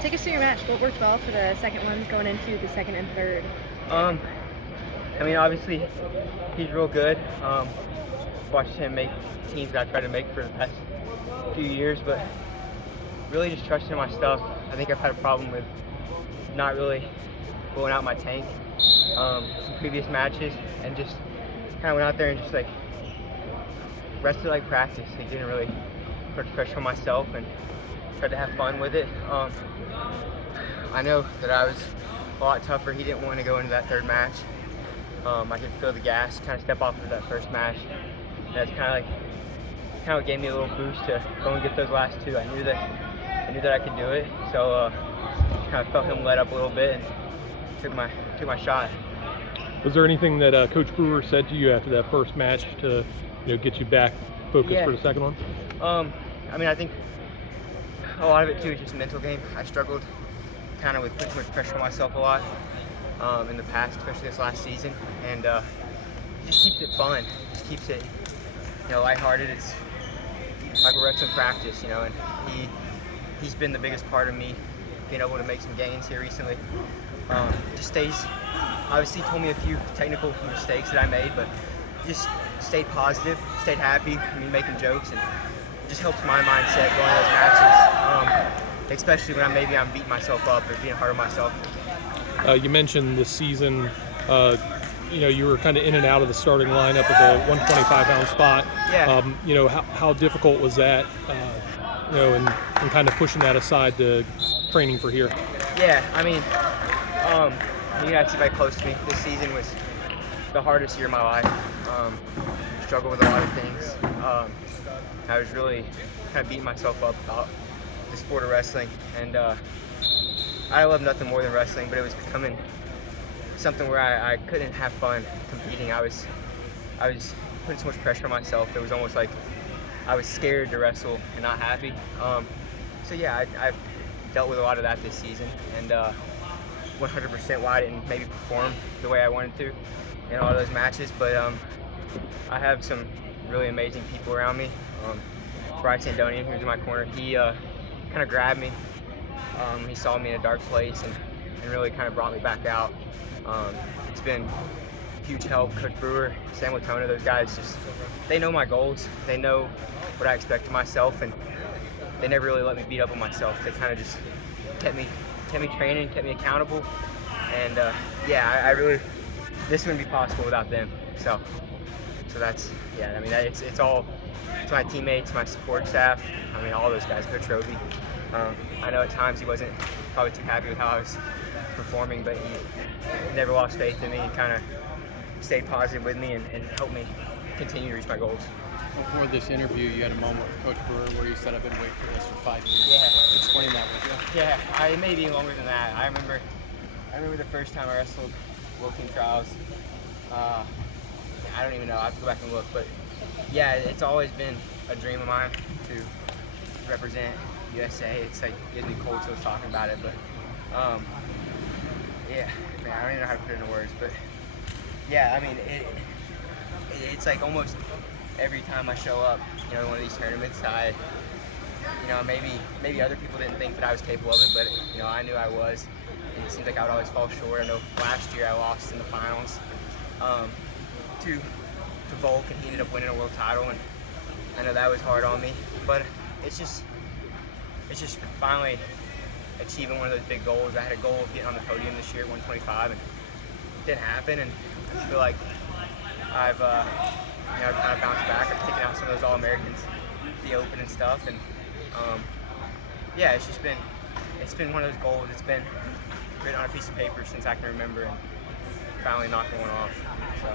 Take us through your match. What worked well for the second one going into the second and third? I mean, obviously, he's real good. Watched him make teams that I tried to make for the past few years, but really just trusting my stuff. I think I've had a problem with not really blowing out my tank in previous matches, and just kind of went out there and just like rested like practice. Like, didn't really put pressure on myself and tried to have fun with it. I know that I was a lot tougher. He didn't want to go into that third match. I could feel the gas kind of step off of that first match. That's kind of what gave me a little boost to go and get those last two. I knew that I could do it, so kind of felt him let up a little bit and took my shot. Was there anything that Coach Brewer said to you after that first match to get you back focused for the second one? I mean, I think a lot of it too is just a mental game. I struggled kind of with putting too much pressure on myself a lot in the past, especially this last season, and it just keeps it fun. It just keeps it lighthearted. It's like we're at some practice, and he's been the biggest part of me being able to make some gains here recently. Just stays. Obviously, told me a few technical mistakes that I made, but just stayed positive, stayed happy. I mean, making jokes, and it just helps my mindset going to those matches, especially when I'm beating myself up or being hard on myself. You mentioned this season, you were kind of in and out of the starting lineup at the 125-pound spot. Yeah. How difficult was that, and kind of pushing that aside to training for here? Yeah, I mean, you have somebody close to me. This season was the hardest year of my life. Struggled with a lot of things. I was really kind of beating myself up about the sport of wrestling, and I love nothing more than wrestling, but it was becoming something where I couldn't have fun competing. I was putting so much pressure on myself. It was almost like I was scared to wrestle and not happy. So yeah, I've dealt with a lot of that this season, and 100% why I didn't maybe perform the way I wanted to in all those matches. But I have some really amazing people around me. Bryce Andonian, who's in my corner, he kind of grabbed me. He saw me in a dark place and really kind of brought me back out. It's been huge help. Coach Brewer, Sam Latona, those guys, they know my goals. They know what I expect of myself, and they never really let me beat up on myself. They kind of just kept me training, kept me accountable, and I really, this wouldn't be possible without them. So that's, I mean, it's all to my teammates, my support staff. I mean, all those guys. Coach Roby. I know at times he wasn't probably too happy with how I was performing, but he never lost faith in me and kind of stayed positive with me and helped me continue to reach my goals. Before this interview, you had a moment with Coach Brewer where you said, "I've been waiting for this for 5 years." Yeah. Explain that with you. Yeah, maybe longer than that. I remember the first time I wrestled World Team Trials. I don't even know. I have to go back and look, but yeah, it's always been a dream of mine to represent USA. It's like it gives me cold chills talking about it, but yeah, man, I don't even know how to put it into words, but yeah, I mean, it's like almost every time I show up, one of these tournaments, maybe other people didn't think that I was capable of it, but I knew I was. And it seems like I would always fall short. I know last year I lost in the finals to Volk, and he ended up winning a world title, and I know that was hard on me, but it's just finally achieving one of those big goals. I had a goal of getting on the podium this year at 125, and it didn't happen, and I feel like I've kind of bounced back. I've taken out some of those All-Americans, the Open and stuff, and it's been one of those goals. It's been written on a piece of paper since I can remember, and finally knocking one off. So.